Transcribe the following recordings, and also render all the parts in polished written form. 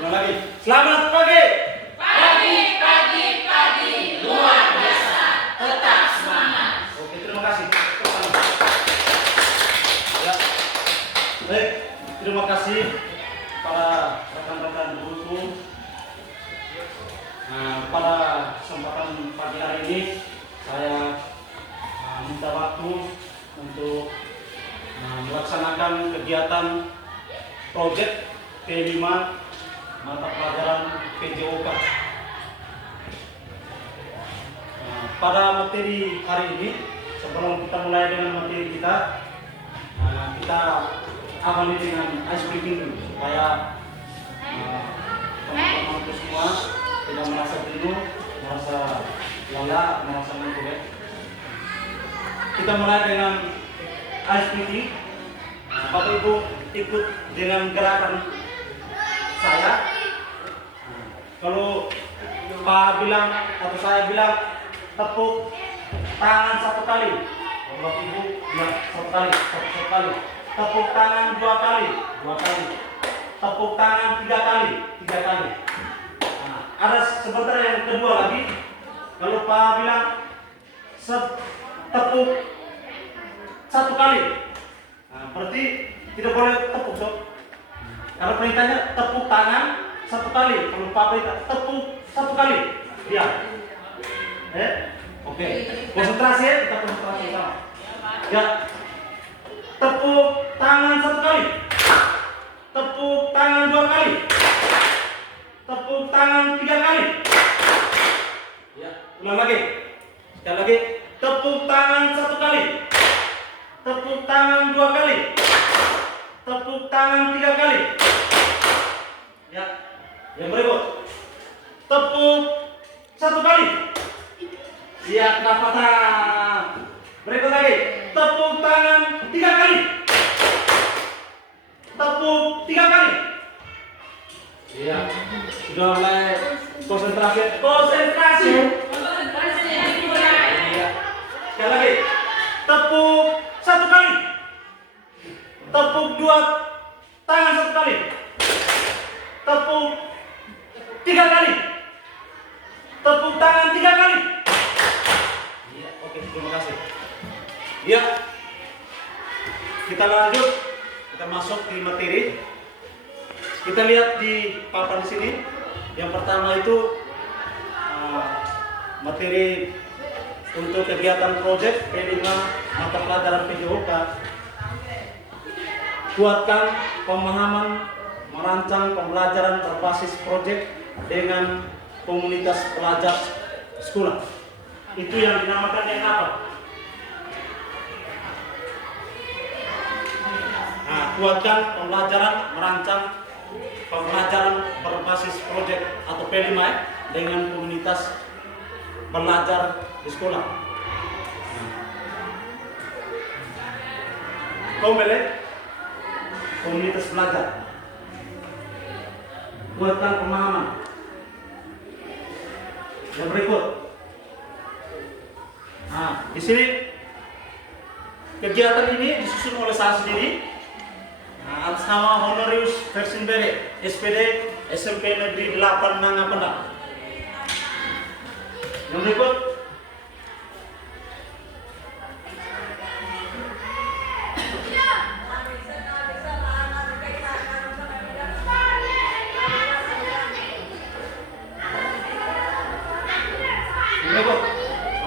Ulang lagi. Selamat pagi. Pagi, luar biasa, tetap semangat. Oke, terima kasih. Ya. Baik, terima kasih para rekan-rekan guruku. Nah, pada kesempatan pagi hari ini saya minta waktu untuk melaksanakan kegiatan proyek P5 mata pelajaran PJOK. Pada materi hari ini, sebelum kita mulai dengan materi kita, kita awali dengan ice breaking dulu supaya teman-teman semua tidak merasa jenuh, merasa lelah, merasa ngantuk ya. Kita mulai dengan ice breaking. Bapak Ibu ikut dengan gerakan saya. Kalau Pak bilang atau saya bilang tepuk tangan satu kali, Bapak Ibu bilang satu kali. Tepuk tangan dua kali. Tepuk tangan tiga kali. Nah, ada sebentar yang kedua lagi. Kalau Pak bilang tepuk satu kali, nah, berarti tidak boleh tepuk sob. Karena perintahnya tepuk tangan satu kali. Kalau Pak perintah tepuk satu kali, diam. Oke. Konsentrasi ya, kita konsentrasi sama. Ya. Tepuk tangan satu kali. Tepuk tangan dua kali. Tepuk tangan tiga kali. Ya, ulang lagi. Sekali lagi. Tepuk tangan satu kali. Tepuk tangan dua kali. Tepuk tangan tiga kali. Ya. Yang berikut. Tepuk satu kali. Siap, dapatan. Berikut lagi. Tepuk tangan tiga kali. Tepuk tiga kali. Iya. Sudah mulai konsentrasi. Iya. Sekali lagi. Tepuk satu kali. Tepuk dua tangan satu kali. Tepuk tiga kali. Tepuk tangan tiga kali. Iya, oke, terima kasih. Iya. Kita lanjut. Kita masuk di materi. Kita lihat di papan di sini. Yang pertama itu materi untuk kegiatan proyek P5 mata pelajaran PJOK. Kuatkan pemahaman merancang pembelajaran berbasis proyek dengan komunitas pelajar sekolah. Itu yang dinamakan yang apa? Nah, kuatkan pembelajaran merancang pembelajaran berbasis proyek atau P5 dengan komunitas belajar di sekolah. Komunitas belajar. Kuatkan pemahaman. Yang berikut. Nah, di sini kegiatan ini disusun oleh saya sendiri. Nah, atas nama Honorius Versinbere, SPD SMP Negeri 8 Nangapenda. Yang berikut.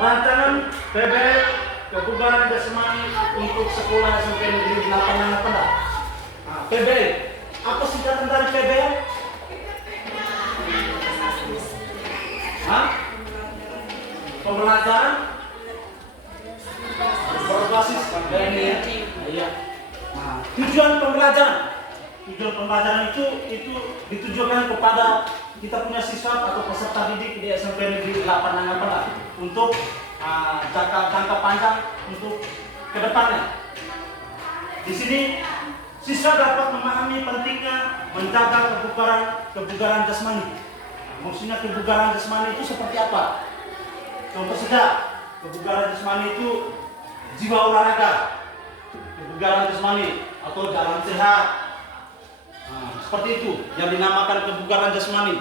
Rancangan PBL kebugaran jasmani untuk sekolah SMP Negeri 8 Nangapenda. Nah, PBL, apa singkatan dari PBL? Pembelajaran berbasis iya. Nah, tujuan pembelajaran itu ditujukan kepada kita punya siswa atau peserta didik di SMP Negeri 8 Nangapenda untuk jangka panjang untuk kedepannya. Di sini siswa dapat memahami pentingnya menjaga kebugaran jasmani. Maksudnya kebugaran jasmani itu seperti apa? Contoh saja, kebugaran jasmani itu jiwa olahraga, kebugaran jasmani atau jalan sehat. Nah, seperti itu yang dinamakan kebugaran jasmani.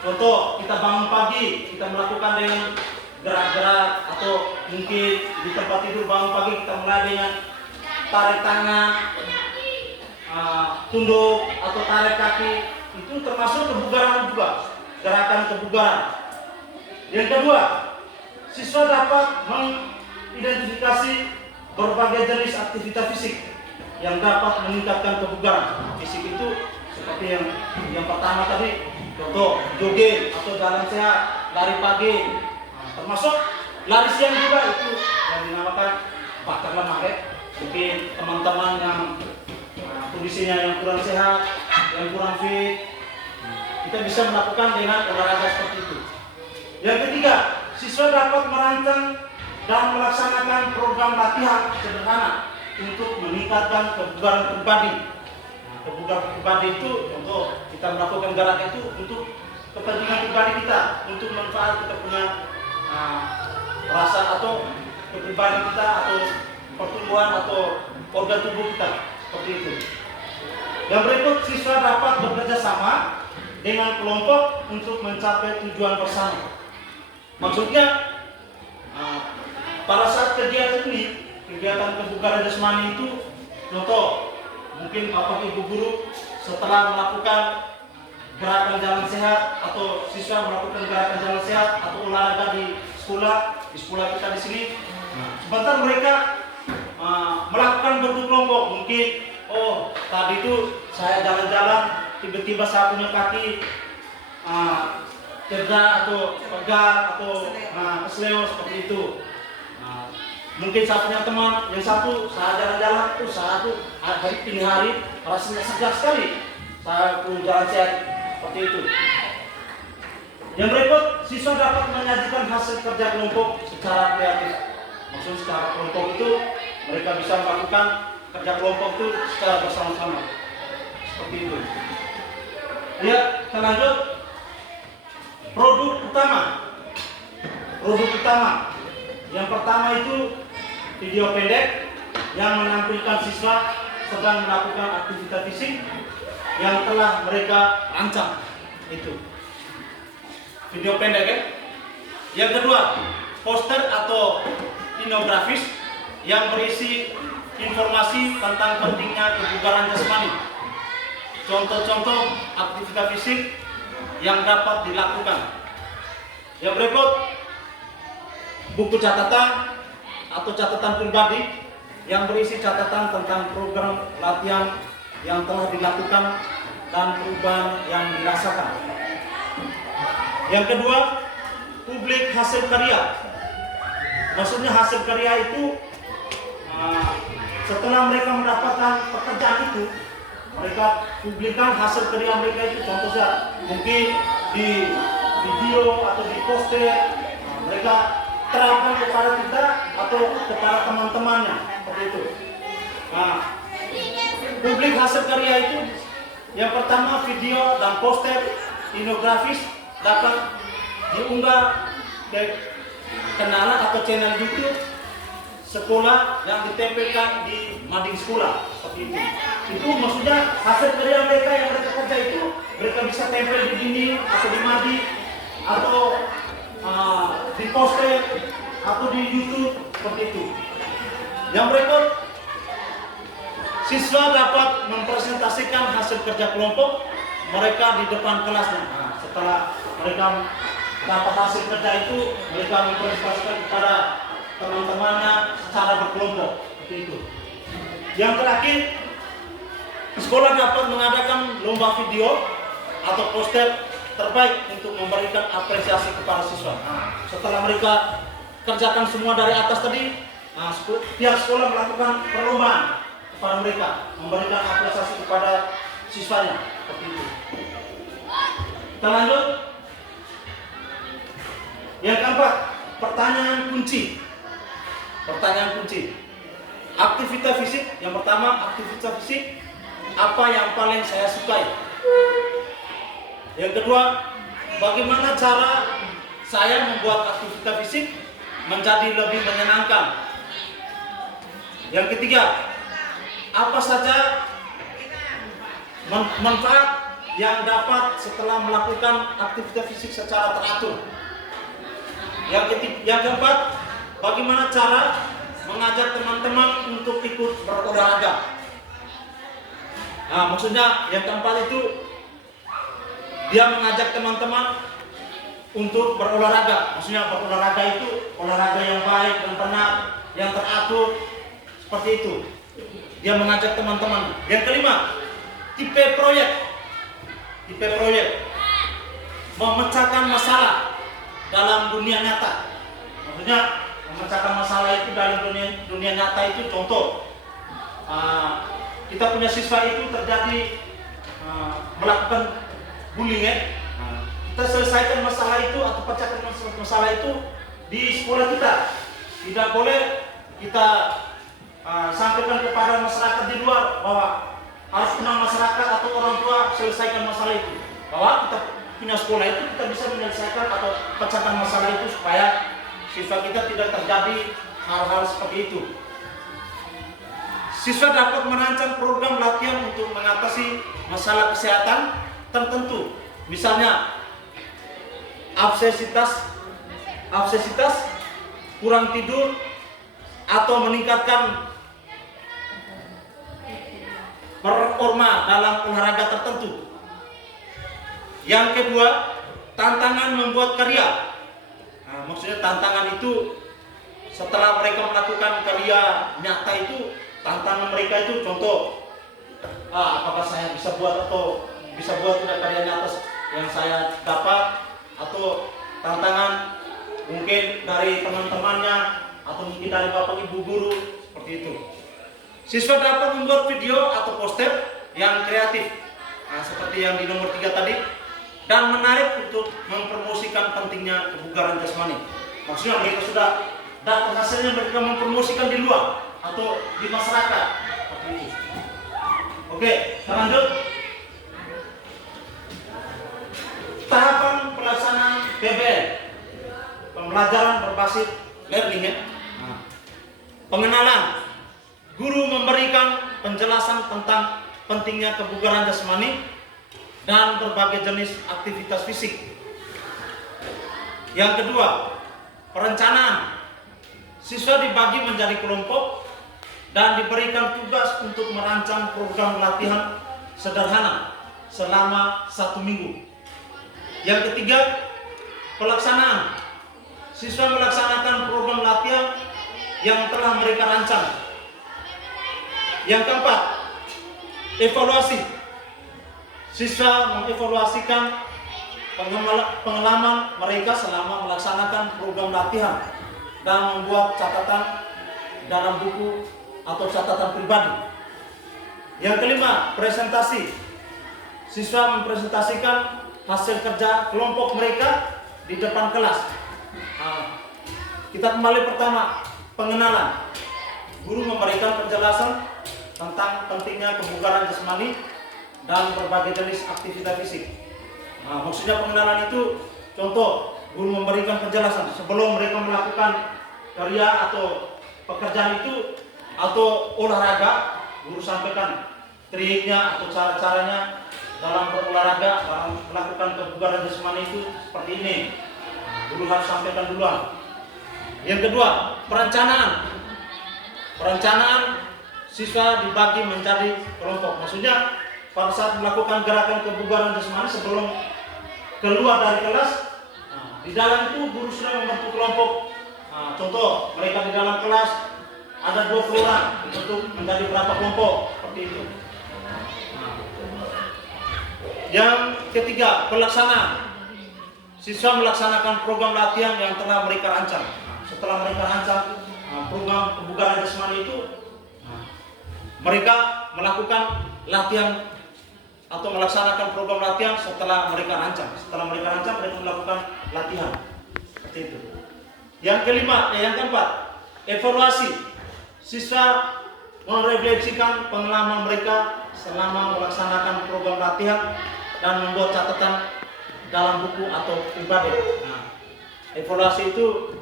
Contoh, kita bangun pagi, kita melakukan dengan gerak-gerak, atau mungkin di tempat tidur bangun pagi kita mulai dengan tarik tangan, tunduk atau tarik kaki. Itu termasuk kebugaran juga, gerakan kebugaran. Yang kedua, siswa dapat mengidentifikasi berbagai jenis aktivitas fisik yang dapat meningkatkan kebugaran. Fisik itu seperti yang pertama tadi, contoh jogging atau jalan sehat, lari pagi, termasuk lari siang juga, itu yang dinamakan bakar lemak ya. Mungkin teman-teman yang kondisinya yang kurang sehat, yang kurang fit, kita bisa melakukan dengan olahraga seperti itu. Yang ketiga, siswa dapat merancang dan melaksanakan program latihan sederhana untuk meningkatkan kebugaran pribadi. Kebugaran pribadi itu contoh kita melakukan gerak itu untuk kepentingan pribadi kita, untuk manfaat kita punya rasa atau kepribadian kita atau pertumbuhan atau organ tubuh kita, seperti itu. Yang berikut, siswa dapat bekerja sama dengan kelompok untuk mencapai tujuan bersama. Maksudnya pada saat kegiatan ini, kegiatan kebugaran jasmani itu, contoh mungkin Bapak Ibu guru setelah melakukan gerakan jalan sehat atau siswa melakukan gerakan jalan sehat atau olahraga di sekolah kita di sini, sebentar mereka melakukan bentuk kelompok. Mungkin tadi itu saya jalan-jalan, tiba-tiba saya punya kaki cedera atau pegal atau kesleo seperti itu. Mungkin saya punya teman yang satu, saya jalan-jalan hari ini hari rasanya segar sekali, saya jalan sehat seperti itu. Yang berikut, siswa dapat menyajikan hasil kerja kelompok secara kreatif. Maksudnya secara kelompok itu mereka bisa melakukan kerja kelompok itu secara bersama-sama, seperti itu. Ya, kita lanjut. Produk utama. Yang pertama itu video pendek yang menampilkan siswa sedang melakukan aktivitas fisik yang telah mereka rancang. Itu video pendek ya. Yang kedua, poster atau infografis yang berisi informasi tentang pentingnya kebugaran jasmani. Contoh-contoh aktivitas fisik yang dapat dilakukan. Yang berikut, buku catatan atau catatan pribadi yang berisi catatan tentang program latihan yang telah dilakukan dan perubahan yang dirasakan. Yang kedua, publik hasil karya. Maksudnya hasil karya itu setelah mereka mendapatkan pekerjaan itu, mereka publikkan hasil karya mereka itu. Contohnya mungkin di video atau di poster, mereka terapkan kepada kita atau kepada teman-temannya, seperti itu. Publik hasil karya itu yang pertama, video dan poster infografis dapat diunggah ke kanal atau channel YouTube sekolah yang ditempelkan di mading sekolah, seperti itu. Itu maksudnya hasil karya mereka yang mereka kerja itu mereka bisa tempel di dinding atau di mading atau di poster atau di YouTube, seperti itu. Yang berikut, siswa dapat mempresentasikan hasil kerja kelompok mereka di depan kelasnya. Setelah mereka dapat hasil kerja itu, mereka mempresentasikan kepada teman-temannya secara berkelompok, seperti itu. Yang terakhir, sekolah dapat mengadakan lomba video atau poster terbaik untuk memberikan apresiasi kepada siswa. Setelah mereka kerjakan semua dari atas tadi, pihak sekolah melakukan perlombaan kepada mereka, memberikan apresiasi kepada siswanya, seperti itu. Kita lanjut. Yang keempat, pertanyaan kunci. Aktivitas fisik. Yang pertama, aktivitas fisik. Apa yang paling saya sukai? Yang kedua, bagaimana cara saya membuat aktivitas fisik menjadi lebih menyenangkan? Yang ketiga, apa saja manfaat yang dapat setelah melakukan aktivitas fisik secara teratur. Yang keempat, bagaimana cara mengajak teman-teman untuk ikut berolahraga. Nah, maksudnya yang keempat itu dia mengajak teman-teman untuk berolahraga. Maksudnya berolahraga itu olahraga yang baik dan benar, yang teratur, seperti itu. Dia mengajak teman-teman. Yang kelima, tipe proyek. Tipe proyek memecahkan masalah dalam dunia nyata. Maksudnya memecahkan masalah itu dalam dunia nyata itu contoh. Kita punya siswa itu terjadi melakukan bullying ya. Kita selesaikan masalah itu atau pecahkan masalah itu di sekolah kita. Tidak boleh kita sampaikan kepada masyarakat di luar bahwa harus kenal masyarakat atau orang tua selesaikan masalah itu. Bahwa kita punya sekolah itu kita bisa menyelesaikan atau pecahkan masalah itu supaya siswa kita tidak terjadi hal-hal seperti itu. Siswa dapat merancang program latihan untuk mengatasi masalah kesehatan tertentu. Misalnya absesitas, kurang tidur, atau meningkatkan performa dalam olahraga tertentu. Yang kedua, tantangan membuat karya. Nah, maksudnya tantangan itu setelah mereka melakukan karya nyata itu, tantangan mereka itu contoh, apakah saya bisa buat atau bisa buat tidak karya nyata yang saya dapat, atau tantangan mungkin dari teman-temannya atau mungkin dari bapak ibu guru, seperti itu. Siswa dapat membuat video atau poster yang kreatif, seperti yang di nomor 3 tadi, dan menarik untuk mempromosikan pentingnya kebugaran jasmani. Maksudnya mereka sudah dapat hasilnya, mereka mempromosikan di luar atau di masyarakat, seperti itu. Oke, kita lanjut. Tahapan pelaksanaan PBL, pembelajaran berbasis learning ya. Pengenalan. Guru memberikan penjelasan tentang pentingnya kebugaran jasmani dan berbagai jenis aktivitas fisik. Yang kedua, perencanaan. Siswa dibagi menjadi kelompok dan diberikan tugas untuk merancang program latihan sederhana selama 1 minggu. Yang ketiga, pelaksanaan. Siswa melaksanakan program latihan yang telah mereka rancang. Yang keempat, evaluasi. Siswa mengevaluasikan pengalaman mereka selama melaksanakan program latihan dan membuat catatan dalam buku atau catatan pribadi. Yang kelima, presentasi. Siswa mempresentasikan hasil kerja kelompok mereka di depan kelas. Kita kembali pertama, pengenalan. Guru memberikan penjelasan tentang pentingnya kebugaran jasmani dan berbagai jenis aktivitas fisik. Maksudnya pengenalan itu contoh, guru memberikan penjelasan sebelum mereka melakukan karya atau pekerjaan itu atau olahraga. Guru sampaikan triknya atau cara-caranya dalam berolahraga, dalam melakukan kebugaran jasmani itu seperti ini. Guru harus sampaikan duluan. Yang kedua, perencanaan. Siswa dibagi menjadi kelompok. Maksudnya pada saat melakukan gerakan kebugaran jasmani sebelum keluar dari kelas, di dalam itu guru sudah membentuk kelompok. Contoh, mereka di dalam kelas ada 20 orang, dibentuk menjadi berapa kelompok, seperti itu. Yang ketiga, pelaksanaan. Siswa melaksanakan program latihan yang telah mereka rancang. Setelah mereka rancang program kebugaran jasmani itu, mereka melakukan latihan atau melaksanakan program latihan setelah mereka rancang. Setelah mereka rancang, mereka melakukan latihan. Seperti itu. Yang keempat, evaluasi. Siswa merefleksikan pengalaman mereka selama melaksanakan program latihan dan membuat catatan dalam buku atau pribadi. Evaluasi itu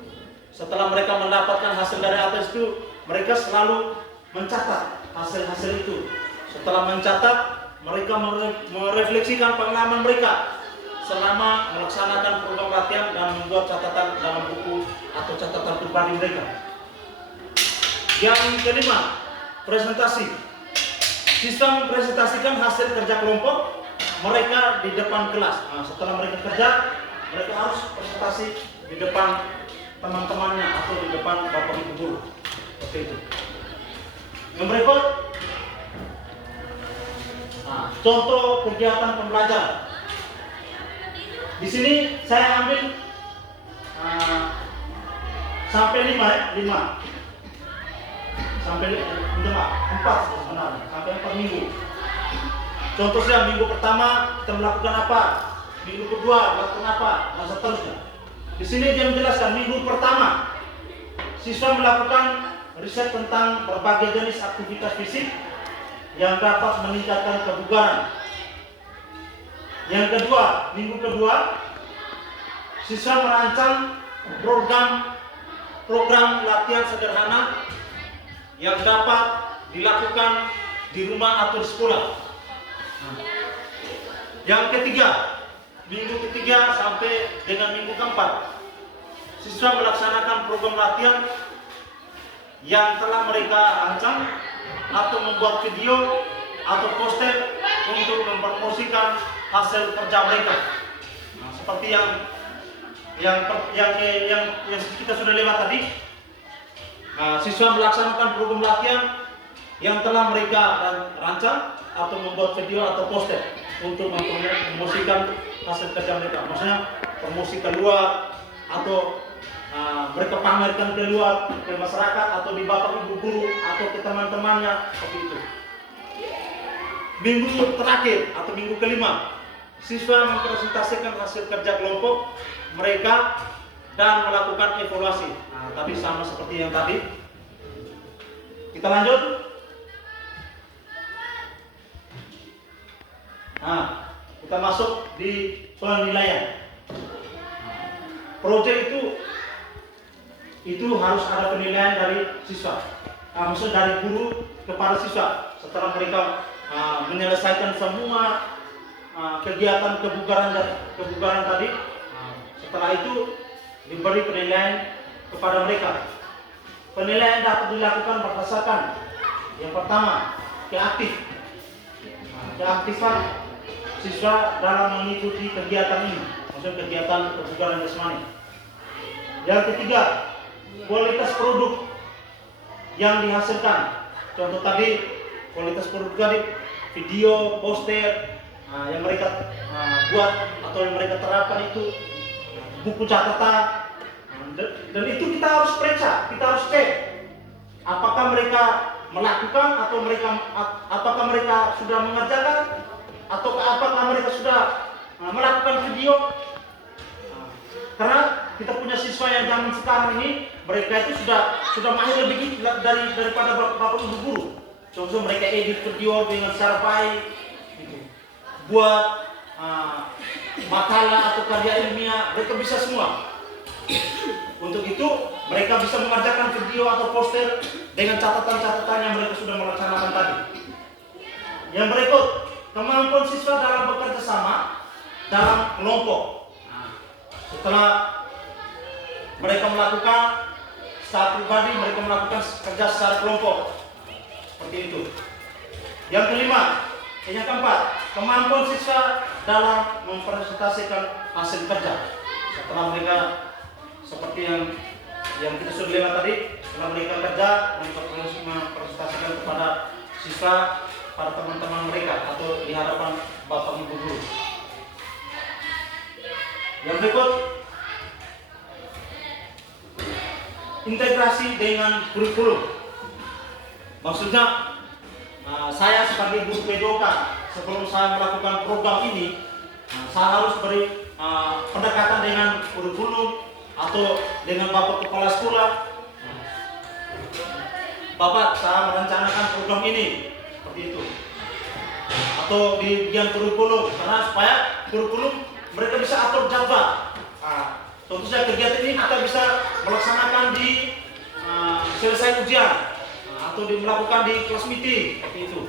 setelah mereka mendapatkan hasil dari atas itu, mereka selalu mencatat hasil-hasil itu. Setelah mencatat, mereka merefleksikan pengalaman mereka selama melaksanakan program latihan dan membuat catatan dalam buku atau catatan pribadi mereka. Yang kelima, presentasi. Siswa mempresentasikan hasil kerja kelompok mereka di depan kelas. Nah, setelah mereka kerja, mereka harus presentasi di depan teman-temannya atau di depan bapak ibu guru. Seperti itu. Yang berikut, nah, contoh kegiatan pembelajaran. Di sini saya ambil sampai 5 sampai 4 sebenarnya, sampai 4 minggu. Contohnya minggu pertama kita melakukan apa, minggu kedua melakukan apa, dan seterusnya. Di sini dia menjelaskan minggu pertama siswa melakukan riset tentang berbagai jenis aktivitas fisik yang dapat meningkatkan kebugaran. Yang kedua, minggu kedua, siswa merancang program latihan sederhana yang dapat dilakukan di rumah atau di sekolah. Yang ketiga, minggu ketiga sampai dengan minggu keempat, siswa melaksanakan program latihan yang telah mereka rancang atau membuat video atau poster untuk mempromosikan hasil kerja mereka. Nah, seperti yang kita sudah lewat tadi. Nah, siswa melaksanakan program latihan yang telah mereka rancang atau membuat video atau poster untuk mempromosikan hasil kerja mereka. Maksudnya promosi keluar atau mereka pamerkan keluar ke masyarakat atau di bapak ibu guru atau ke teman-temannya, seperti itu. Minggu terakhir atau minggu kelima, siswa mempresentasikan hasil kerja kelompok mereka dan melakukan evaluasi. Nah, tadi sama seperti yang tadi. Kita lanjut. Nah, kita masuk di penilaian. Proyek itu harus ada penilaian dari siswa. Maksud dari guru kepada siswa setelah mereka menyelesaikan semua kegiatan kebugaran tadi. Setelah itu diberi penilaian kepada mereka. Penilaian dapat dilakukan berdasarkan yang pertama, keaktifan siswa dalam mengikuti kegiatan ini, maksudnya kegiatan kebugaran jasmani. Yang ketiga, kualitas produk yang dihasilkan. Contoh tadi, kualitas produk tadi video, poster yang mereka buat atau yang mereka terapkan itu, buku catatan, dan itu kita harus periksa, kita harus cek apakah mereka melakukan atau apakah mereka sudah mengerjakan atau apakah mereka sudah melakukan video. Karena kita punya siswa yang zaman sekarang ini, mereka itu sudah mahir lebih daripada bapak ibu guru. Contoh mereka edit video dengan cara baik, gitu. Buat makalah atau karya ilmiah, mereka bisa semua. Untuk itu mereka bisa mengerjakan video atau poster dengan catatan-catatan yang mereka sudah melaksanakan tadi. Yang berikut, kemampuan siswa dalam bekerja sama dalam kelompok. Setelah mereka melakukan secara pribadi, mereka melakukan kerja secara kelompok, seperti itu. Yang kelima, yang keempat, kemampuan siswa dalam mempresentasikan hasil kerja. Setelah mereka seperti yang kita sudah lihat tadi, setelah mereka kerja mempresentasikan kepada siswa, pada teman-teman mereka atau di hadapan bapak ibu guru. Yang berikut, integrasi dengan kurikulum. Maksudnya saya sebagai guru PJOK, sebelum saya melakukan program ini, saya harus beri pendekatan dengan kurikulum atau dengan bapak kepala sekolah. Bapak, saya merencanakan program ini, seperti itu. Atau di bagian kurikulum, karena supaya kurikulum mereka bisa atur jadwal. Tentu saja kegiatan ini kita bisa melaksanakan di selesai ujian atau melakukan di kelas meeting, seperti itu.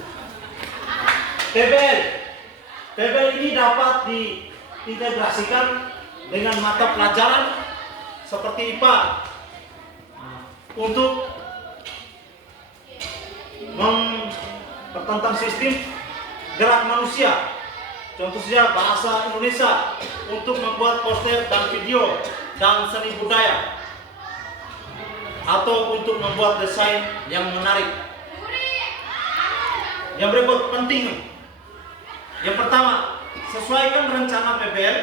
PBL. PBL ini dapat diintegrasikan dengan mata pelajaran seperti IPA untuk tentang sistem gerak manusia. Contoh saja bahasa Indonesia untuk membuat poster dan video dan seni budaya, atau untuk membuat desain yang menarik. Yang berikut penting. Yang pertama, sesuaikan rencana PBL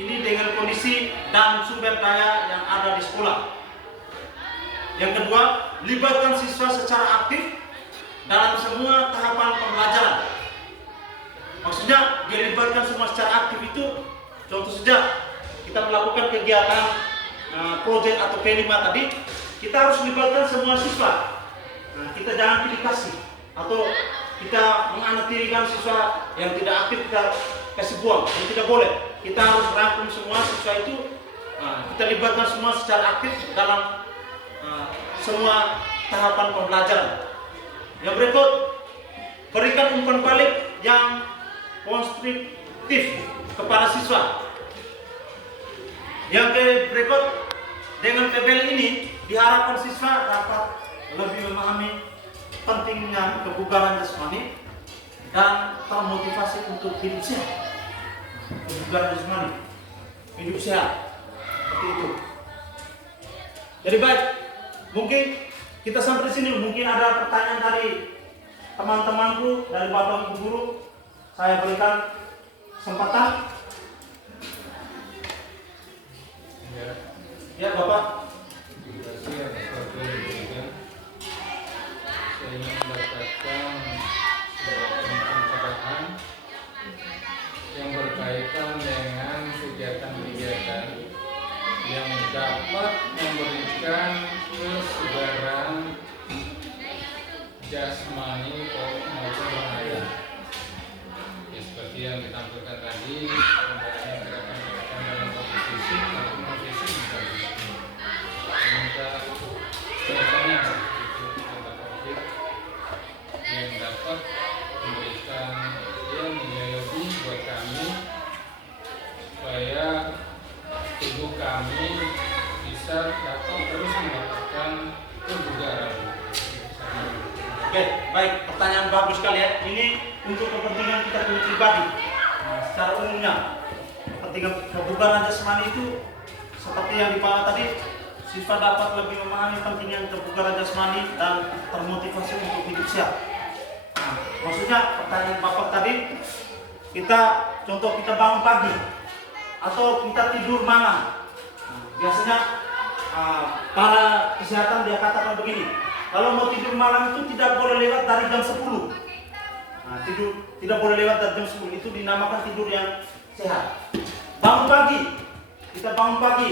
ini dengan kondisi dan sumber daya yang ada di sekolah. Yang kedua, libatkan siswa secara aktif dalam semua tahapan pembelajaran. Maksudnya, dilibatkan semua secara aktif itu, contoh saja kita melakukan kegiatan proyek atau P5 tadi, kita harus libatkan semua siswa. Kita jangan pilih kasih atau kita menganetirkan siswa yang tidak aktif, kita kasih buang, itu tidak boleh. Kita harus rangkum semua siswa itu, kita libatkan semua secara aktif dalam semua tahapan pembelajaran. Yang berikut, berikan umpan balik yang konstruktif kepada siswa. Yang berikut, dengan PBL ini diharapkan siswa dapat lebih memahami pentingnya kebugaran jasmani dan termotivasi untuk hidup sehat. Kebugaran jasmani, hidup sehat, seperti itu. Jadi baik, mungkin kita sampai di sini. Mungkin ada pertanyaan dari teman-temanku, dari bapak ibu guru. Saya berikan kesempatan. Ya bapak. Terima kasih atas waktu yang diberikan. Saya ingin mendapatkan beberapa pencerahan yang berkaitan dengan kegiatan-kegiatan yang dapat memberikan kesegaran jasmani maupun rohani. Ya, seperti yang ditampilkan tadi, pemberian gerakan-gerakan dalam topik fisik maupun non fisik misalnya. Minta contohnya itu contoh konkret yang dapat memberikan nilai lebih buat kami supaya tubuh kami bisa dapat terus mendapatkan kebugaran. Oke, baik, pertanyaan bagus sekali ya. Ini untuk kepentingan kita pribadi. Secara umumnya, kepentingan kebugaran jasmani itu seperti yang dibahas tadi, siswa dapat lebih memahami pentingnya kebugaran jasmani dan termotivasi untuk hidup sehat. Maksudnya pertanyaan bapak tadi, contoh kita bangun pagi atau kita tidur malam. Biasanya para kesehatan dia katakan begini, kalau mau tidur malam itu tidak boleh lewat dari jam 10. Tidur tidak boleh lewat dari jam 10, itu dinamakan tidur yang sehat. Bangun pagi, kita bangun pagi,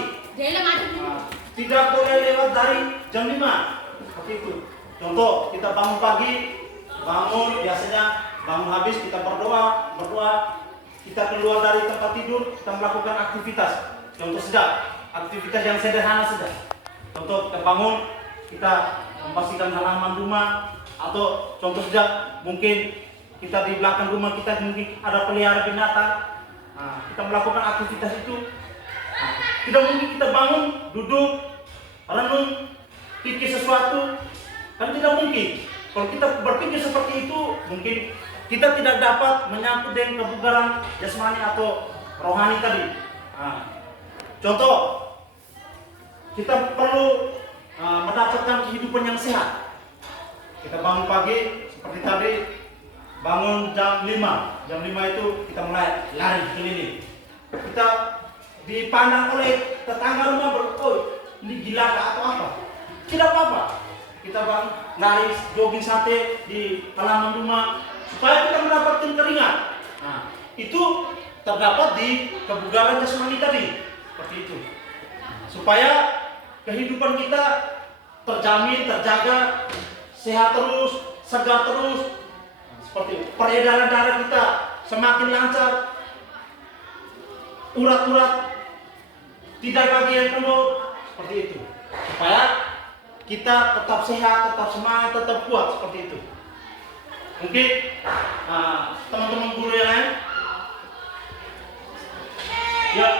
tidak boleh lewat dari jam 5. Seperti itu. Contoh, kita bangun pagi, biasanya bangun habis kita berdoa, kita keluar dari tempat tidur, kita melakukan aktivitas. Contoh saja, aktivitas yang sederhana saja. Contoh, kita bangun, kita membersihkan halaman rumah, atau contoh saja mungkin kita di belakang rumah kita mungkin ada pelihara binatang. Kita melakukan aktivitas itu. Tidak mungkin kita bangun, duduk, renung, pikir sesuatu, kan tidak mungkin. Kalau kita berpikir seperti itu, mungkin kita tidak dapat menyangkut dengan kebugaran jasmani atau rohani tadi. Contoh, kita perlu mendapatkan kehidupan yang sehat. Kita bangun pagi seperti tadi, bangun jam 5. Jam 5 itu kita mulai lari keliling. Kita dipandang oleh tetangga rumah, ini gila atau apa? Tidak apa-apa. Kita lari jogging santai di halaman rumah supaya kita mendapatkan keringat. Itu terdapat di kebugaran jasmani tadi. Seperti itu. Supaya kehidupan kita terjamin, terjaga, sehat terus, segar terus. Seperti itu. Peredaran darah kita semakin lancar, urat-urat tidak lagi yang kendor, seperti itu. Supaya kita tetap sehat, tetap semangat, tetap kuat, seperti itu. Mungkin teman-teman guru yang lain, ya.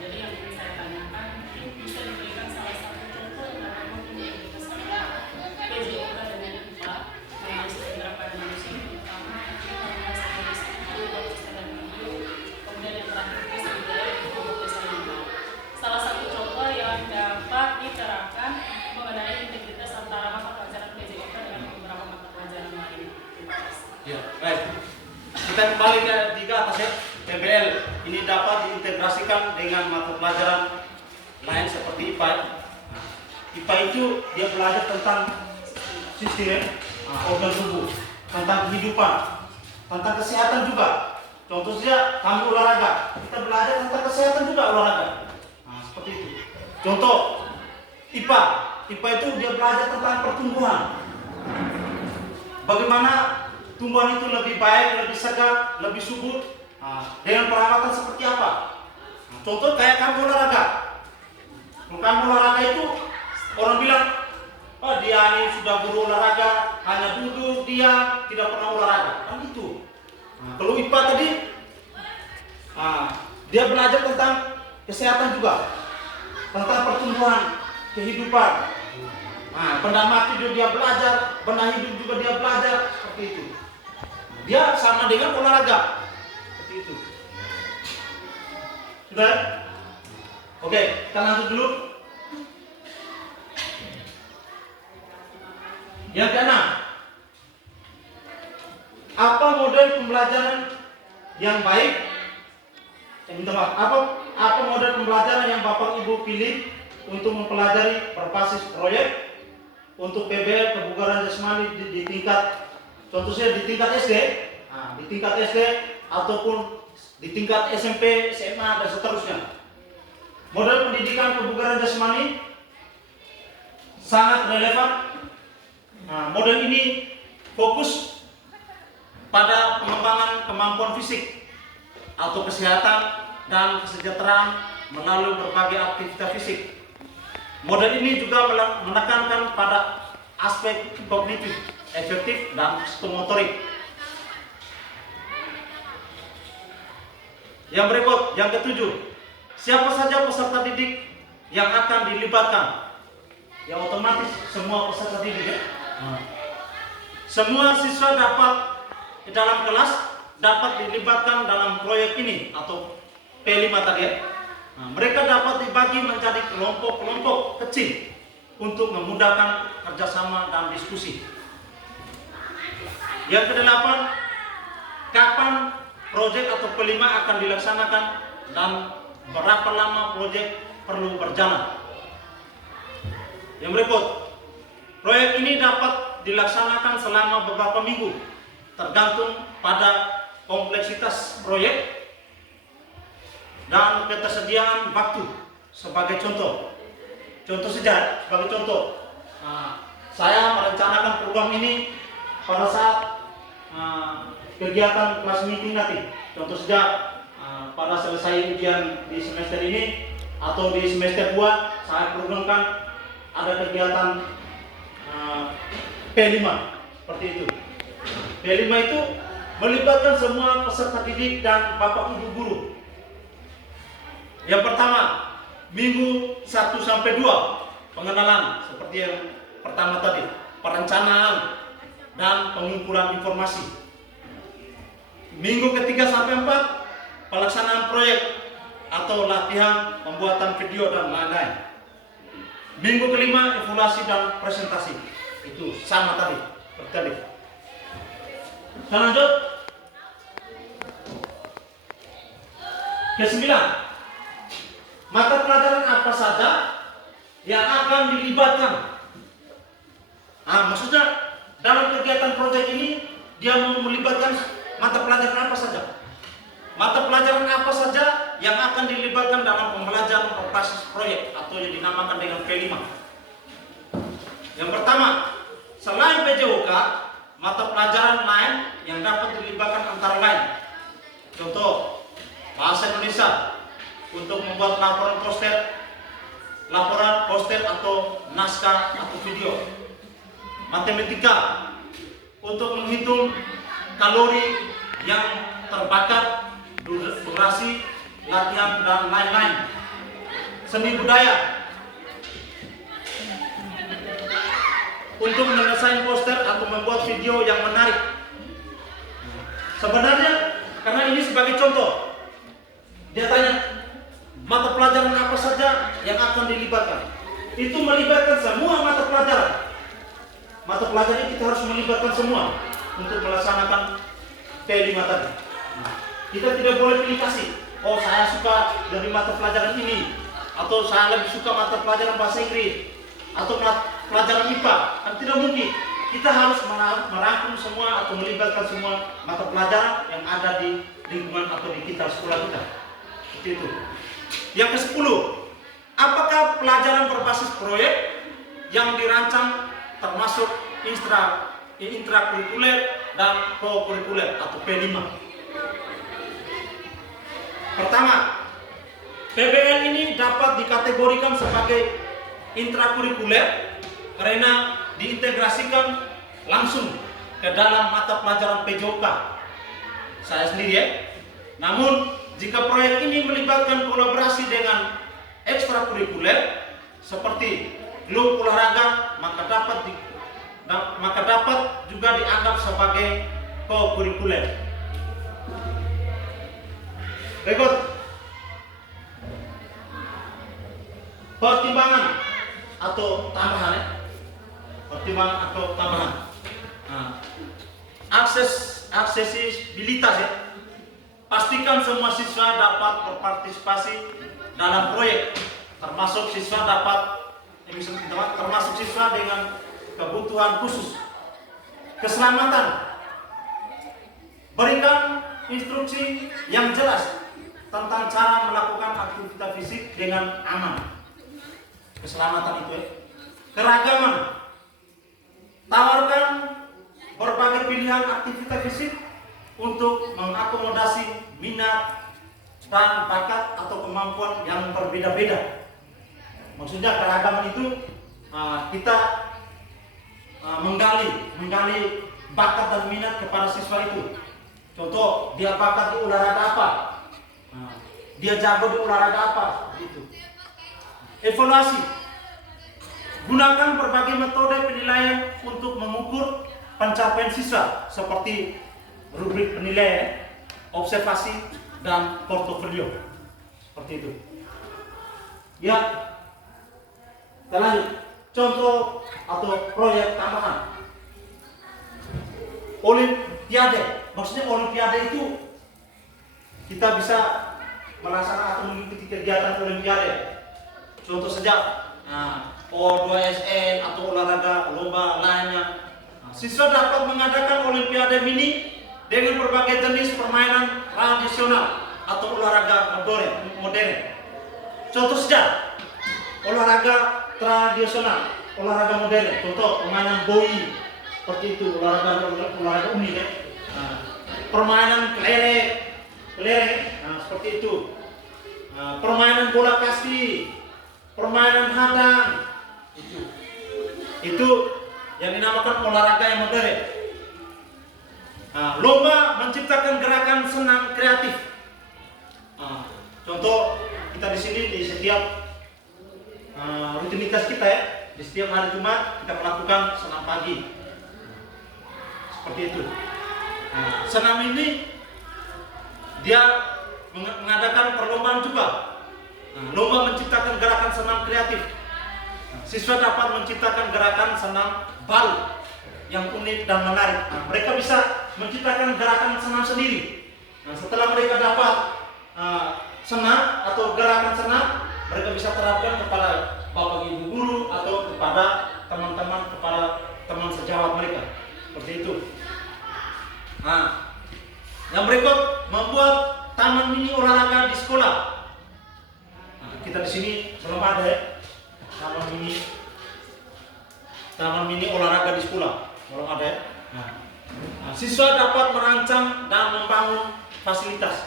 Jadi yang ingin saya tanyakan, bisa diberikan salah satu contoh yang memang PJOK dengan IPA mengenai sistem gerakan manusia, terutama bahasa Indonesia, dan video, kemudian yang terakhir bisa salah satu contoh yang dapat diterapkan mengenai integritas antara mata pelajaran PJOK dengan beberapa mata pelajaran lain. Ya, baik. Kita kembali ke tiga atas ya. PBL ini dapat diintegrasikan dengan mata pelajaran lain seperti IPA. IPA itu dia belajar tentang sistem organ tubuh, tentang kehidupan, tentang kesehatan juga. Contoh saja kami olahraga, kita belajar tentang kesehatan juga olahraga. Seperti itu. Contoh IPA, IPA itu dia belajar tentang pertumbuhan. Bagaimana tumbuhan itu lebih baik, lebih segar, lebih subur. Dengan perawatan seperti apa? Contoh kayak kamu olahraga. Kalau kamu olahraga itu orang bilang, oh dia ini sudah guru olahraga, hanya duduk dia tidak pernah olahraga. Kan itu. Kalau IPA tadi, dia belajar tentang kesehatan juga, tentang pertumbuhan, kehidupan. Benda mati juga dia belajar, benda hidup juga dia belajar, seperti itu. Dia sama dengan olahraga. Itu. Sudah? Oke, kita lanjut dulu. Yang keenam, apa model pembelajaran yang baik? Apa model pembelajaran yang Bapak Ibu pilih untuk mempelajari berbasis proyek untuk PBL kebugaran jasmani di tingkat, contohnya di tingkat SD, di tingkat SD ataupun di tingkat SMP, SMA, dan seterusnya. Model pendidikan kebugaran jasmani sangat relevan. Model ini fokus pada pengembangan kemampuan fisik atau kesehatan dan kesejahteraan melalui berbagai aktivitas fisik. Model ini juga menekankan pada aspek kognitif, efektif, dan psikomotorik. Yang berikut, yang ketujuh, siapa saja peserta didik yang akan dilibatkan? Ya otomatis semua peserta didik ya. Semua siswa dapat di dalam kelas dapat dilibatkan dalam proyek ini atau P5 tadi ya. Mereka dapat dibagi menjadi kelompok-kelompok kecil untuk memudahkan kerjasama dan diskusi. Yang kedelapan, kapan proyek atau P5 akan dilaksanakan dan berapa lama proyek perlu berjalan. Yang berikut, proyek ini dapat dilaksanakan selama beberapa minggu, tergantung pada kompleksitas proyek dan ketersediaan waktu. Sebagai contoh saja, sebagai contoh, saya merencanakan program ini pada saat kegiatan kelas meeting nanti. Contoh saja pada selesai ujian di semester ini atau di semester 2 saya programkan ada kegiatan P5 seperti itu. P5 itu melibatkan semua peserta didik dan Bapak Ibu guru. Yang pertama, minggu 1 sampai 2 pengenalan seperti yang pertama tadi, perencanaan dan pengumpulan informasi. Minggu ketiga sampai 4 pelaksanaan proyek atau latihan pembuatan video dan lain-lain. Minggu kelima evaluasi dan presentasi. Itu sama tadi, seperti tadi. Kita lanjut. Ke-9. Mata pelajaran apa saja yang akan dilibatkan? Maksudnya dalam kegiatan proyek ini dia mau melibatkan mata pelajaran apa saja? Mata pelajaran apa saja yang akan dilibatkan dalam pembelajaran berbasis proyek atau yang dinamakan dengan P5? Yang pertama, selain PJOK, mata pelajaran lain yang dapat dilibatkan antara lain. Contoh, bahasa Indonesia untuk membuat laporan poster atau naskah atau video. Matematika untuk menghitung kalori yang terbakar, durasi latihan dan lain-lain. Seni budaya untuk menyelesaikan poster atau membuat video yang menarik. Sebenarnya karena ini sebagai contoh, dia tanya mata pelajaran apa saja yang akan dilibatkan. Itu melibatkan semua mata pelajaran. Mata pelajaran kita harus melibatkan semua untuk melaksanakan P5 tadi. Kita tidak boleh pilih kasih. Oh, saya suka dari mata pelajaran ini, atau saya lebih suka mata pelajaran bahasa Inggris, atau pelajaran IPA. Kan tidak mungkin. Kita harus merangkum semua atau melibatkan semua mata pelajaran yang ada di lingkungan atau di kita sekolah kita. Seperti itu. Yang ke-10, apakah pelajaran berbasis proyek yang dirancang termasuk intrakurikuler dan kokurikuler atau P5? Pertama, PBL ini dapat dikategorikan sebagai intrakurikuler karena diintegrasikan langsung ke dalam mata pelajaran PJOK saya sendiri ya. Namun jika proyek ini melibatkan kolaborasi dengan ekstrakurikuler seperti klub olahraga, maka dapat juga dianggap sebagai kokurikuler. Berikut pertimbangan atau tambahan ya. Pertimbangan atau tambahan. Nah, aksesibilitas ya. Pastikan semua siswa dapat berpartisipasi dalam proyek, termasuk siswa dengan kebutuhan khusus. Keselamatan. Berikan instruksi yang jelas tentang cara melakukan aktivitas fisik dengan aman. Keselamatan itu ya. Keragaman. Tawarkan berbagai pilihan aktivitas fisik untuk mengakomodasi minat dan bakat atau kemampuan yang berbeda-beda. Maksudnya keragaman itu kita menggali bakat dan minat kepada siswa itu. Contoh, dia bakat di olahraga apa? Dia jago di olahraga apa? Itu. Evaluasi. Gunakan berbagai metode penilaian untuk mengukur pencapaian siswa seperti rubrik penilaian, observasi, dan portofolio. Seperti itu. Ya, kita lanjut. Contoh atau proyek tambahan. Olimpiade. Maksudnya olimpiade itu kita bisa melaksanakan atau mengikuti kegiatan olimpiade. Contoh saja O2SN atau olahraga lomba lainnya. Siswa dapat mengadakan olimpiade mini dengan berbagai jenis permainan tradisional atau olahraga modern. Contoh saja olahraga tradisional, olahraga modern. Contoh permainan boi, seperti itu, olahraga unik ya. Permainan kelereng, seperti itu. Permainan bola kasti, permainan hadang, itu yang dinamakan olahraga yang modern. Lomba menciptakan gerakan senam kreatif. Contoh kita di sini di setiap rutinitas kita ya, di setiap hari Jumat kita melakukan senam pagi. Seperti itu. Senam ini dia mengadakan perlombaan juga. Lomba menciptakan gerakan senam kreatif. Siswa dapat menciptakan gerakan senam baru yang unik dan menarik. Mereka bisa menciptakan gerakan senam sendiri. Setelah mereka dapat senam atau gerakan senam, mereka bisa terapkan kepada bapak ibu guru atau kepada teman-teman, kepada teman sejawat mereka. Seperti itu. Yang berikut, membuat taman mini olahraga di sekolah. Kita di sini belum ada ya, taman mini olahraga di sekolah, belum ada ya. Nah, siswa dapat merancang dan membangun fasilitas.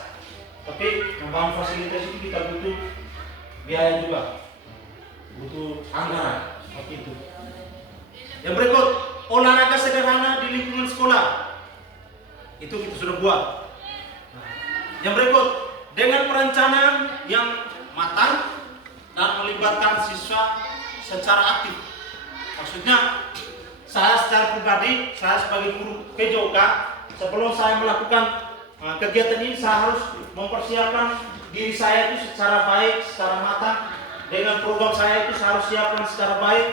Tapi membangun fasilitas itu kita butuh biaya juga, butuh anggaran seperti itu. Yang berikut, olahraga sederhana di lingkungan sekolah. Itu kita sudah buat. Nah, yang berikut, dengan perencanaan yang matang dan melibatkan siswa secara aktif. Maksudnya, saya secara pribadi, saya sebagai guru PJOK, sebelum saya melakukan kegiatan ini, saya harus mempersiapkan diri saya itu secara baik, secara matang. Dengan program saya itu saya harus siapkan secara baik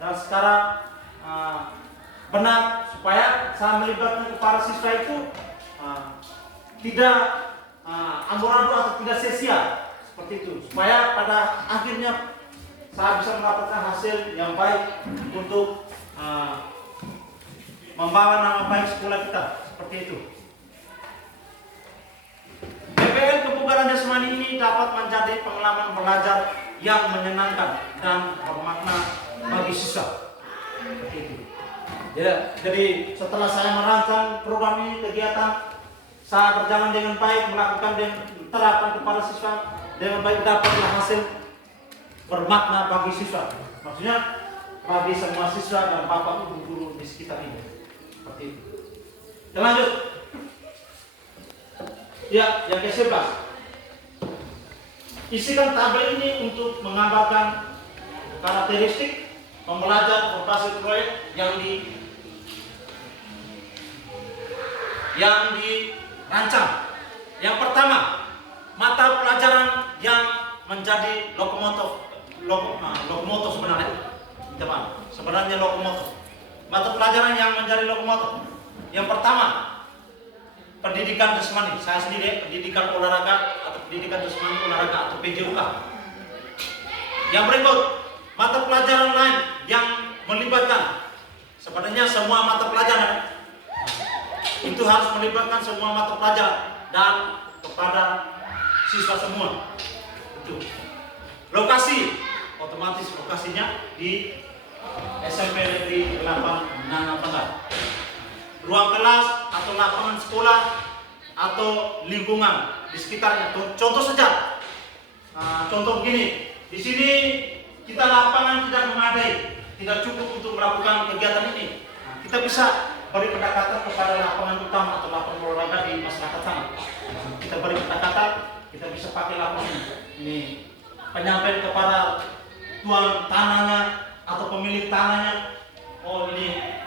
dan secara benar, supaya saya melibatkan para siswa itu tidak amburadul atau tidak sia-sia seperti itu, supaya pada akhirnya saya bisa mendapatkan hasil yang baik untuk membawa nama baik sekolah kita seperti itu. PPL kebugaran jasmani ini dapat menjadi pengalaman belajar yang menyenangkan dan bermakna bagi siswa. Seperti itu. Jadi setelah saya merancang program ini, kegiatan saya berjalan dengan baik, melakukan dan terapkan kepada siswa dengan baik, dapatlah hasil bermakna bagi siswa. Maksudnya bagi semua siswa dan bapak ibu guru di sekitar ini. Seperti itu. Kita lanjut. Ya, yang ke-11. Isikan tabel ini untuk menggambarkan karakteristik pembelajar berbasis proyek yang dirancang. Yang pertama, mata pelajaran yang menjadi lokomotor sebenarnya. Sebenarnya lokomotor. Mata pelajaran yang menjadi lokomotor. Yang pertama, pendidikan jasmani. Saya sendiri pendidikan olahraga atau pendidikan jasmani olahraga atau PJOK. Yang berikut, mata pelajaran lain yang melibatkan. Sebenarnya semua mata pelajaran itu harus melibatkan semua mata pelajaran dan kepada siswa semua. Itu. Lokasi, otomatis lokasinya di SMP Negeri 8 Nangapangan. Ruang kelas atau lapangan sekolah atau lingkungan di sekitarnya. Contoh saja, contoh begini. Di sini kita lapangan tidak memadai, tidak cukup untuk melakukan kegiatan ini. Kita bisa beri pendekatan kepada lapangan utama atau lapangan olahraga di masyarakat sana. Kita beri pendekatan, kita bisa pakai lapangan ini. Penyampaian kepada tuan tanahnya atau pemilik tanahnya, oh ini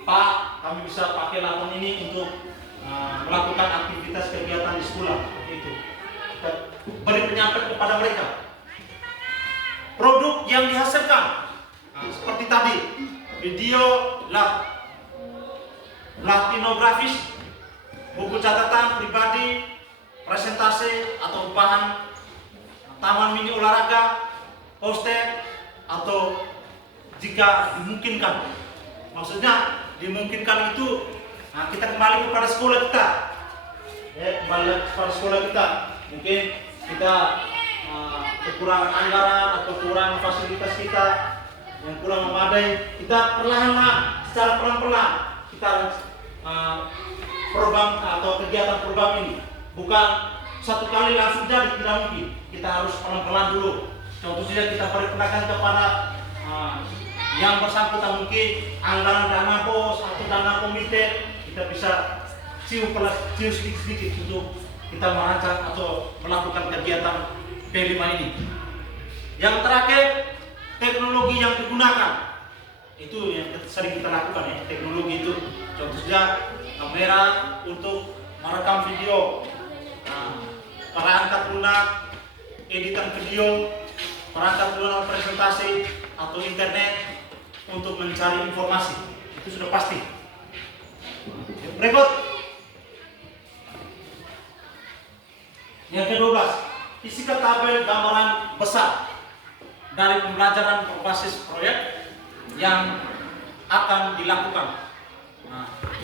Pak, kami bisa pakai lapangan ini untuk melakukan aktivitas kegiatan di sekolah. Itu kita beri penyampaian kepada mereka. Produk yang dihasilkan seperti tadi, video latinografis, buku catatan pribadi, presentasi atau bahan taman mini olahraga, poster, atau jika dimungkinkan. Maksudnya dimungkinkan itu kita kembali kepada sekolah kita. Kembali kepada sekolah kita. Mungkin kita kekurangan anggaran atau kekurangan fasilitas kita yang kurang memadai, kita perlahan-lahan, secara pelan-pelan kita program atau kegiatan program ini bukan satu kali langsung jadi, tidak mungkin. Kita harus pelan-pelan dulu. Contoh saja kita beri pendekatan kepada yang bersangkutan, mungkin anggaran dana bos atau dana komite, kita bisa cium sedikit-sedikit untuk kita merancang atau melakukan kegiatan P5 ini. Yang terakhir, teknologi yang digunakan. Itu yang sering kita lakukan ya, teknologi itu. Contoh saja kamera untuk merekam video, perangkat lunak, editan video, perangkat lunak presentasi atau internet untuk mencari informasi. Itu sudah pasti. Berikut. Yang ke-12, isikan tabel gambaran besar dari pembelajaran berbasis proyek yang akan dilakukan.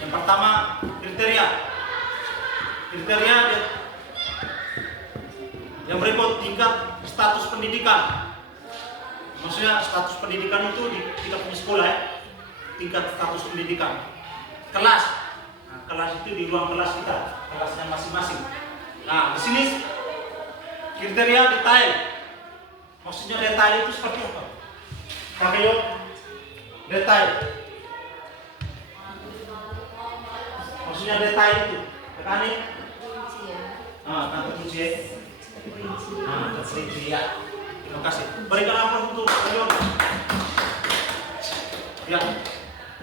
Yang pertama, kriteria. Yang berikut, tingkat status pendidikan. Maksudnya status pendidikan itu di kita punya sekolah ya, tingkat status pendidikan. kelas. Nah, kelas itu di ruang kelas kita, kelasnya masing-masing. Nah, di sini kriteria detail. Maksudnya detail itu seperti apa? Pakai yuk, detail. Maksudnya detail itu, tekani. Kata kunci. Terperinci ya. Terima kasih. Berikan apa untuk beliau? Ya.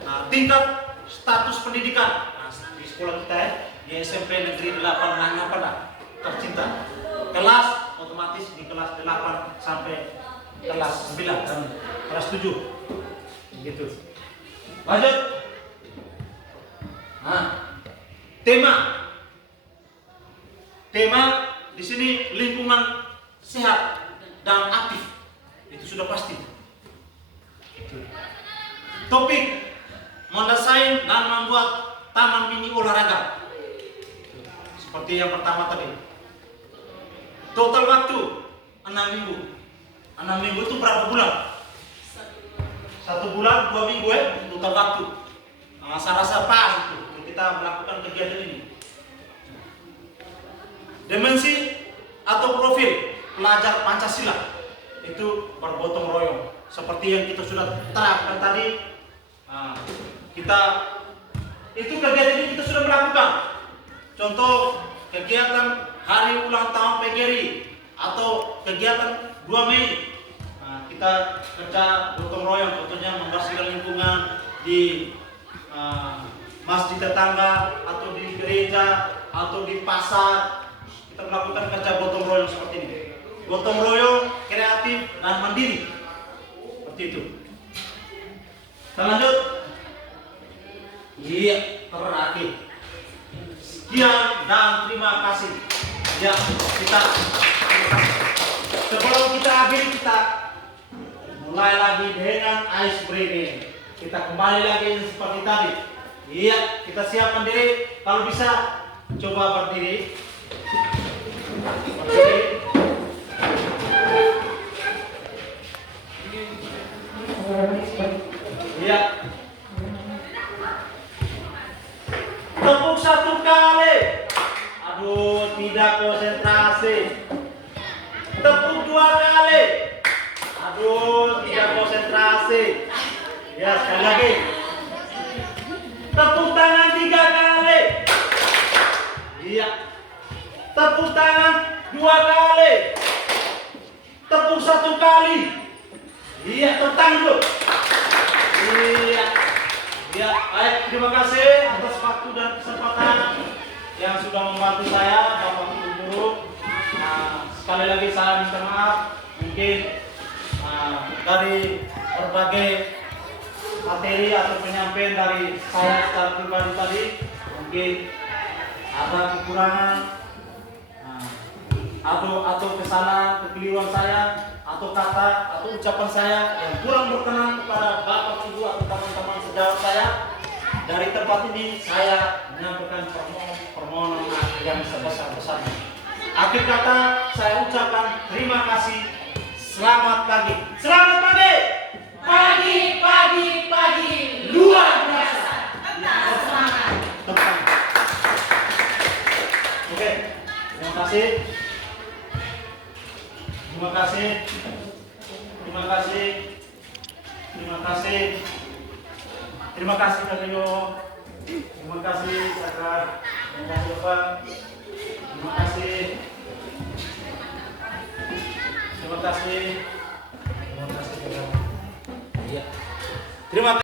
Nah, tingkat status pendidikan. Nah, di sekolah kita ya, di SMP Negeri 8 Nangapada tercinta. Kelas otomatis di kelas 8 sampai kelas 9 dan kelas 7. Gitu. Lanjut. Nah, tema di sini lingkungan sehat dan aktif. Itu sudah pasti. Topik mendesain dan membuat taman mini olahraga. Seperti yang pertama tadi. Total waktu 6 minggu. 6 minggu itu berapa bulan? 1 bulan, 2 minggu total waktu. Nah, saya rasa pas itu untuk kita melakukan kegiatan ini. Dimensi atau profil pelajar Pancasila itu bergotong royong. Seperti yang kita sudah terapkan tadi, kita itu kegiatan ini kita sudah melakukan. Contoh kegiatan hari ulang tahun PGRI atau kegiatan 2 Mei. Kita kerja gotong royong, contohnya membersihkan lingkungan di masjid tetangga atau di gereja atau di pasar. Kita melakukan kerja gotong royong seperti ini. Gotong royong, kreatif dan mandiri. Seperti itu. Kita lanjut. Iya, terakhir. Sekian dan terima kasih. Ya, kita sebelum kita akhiri, kita mulai lagi dengan ice breaking. Kita kembali lagi seperti tadi. Iya, kita siapkan diri. Kalau bisa, coba berdiri. Iya. Tepuk 1 kali. Aduh, tidak konsentrasi. Tepuk 2 kali. Aduh, tidak konsentrasi. Ya, sekali lagi. Tepuk tangan 3 kali. Iya. Tepuk tangan 2 kali. Tepuk 1 kali. Iya, tentang dulu. Iya. Ya, baik, terima kasih atas waktu dan kesempatan yang sudah membantu saya, Bapak Ibu Guru. Sekali lagi saya minta maaf, mungkin dari berbagai materi atau penyampaian dari saya secara pribadi tadi, mungkin ada kekurangan atau kesalahan, kekeliruan saya, atau kata atau ucapan saya yang kurang berkenan kepada Bapak Ibu atau teman-teman sejawat saya. Dari tempat ini saya menyampaikan permohonan maaf yang sebesar-besarnya. Akhir kata saya ucapkan terima kasih. Selamat pagi. Selamat pagi. Pagi, pagi, pagi. Luar biasa. Semangat. Oke, terima kasih. Terima kasih. Terima kasih. Terima kasih. Terima kasih Kakio. Terima kasih Sakar. Terima kasih Bapak. Terima kasih. Terima kasih. Terima kasih. Terima kasih.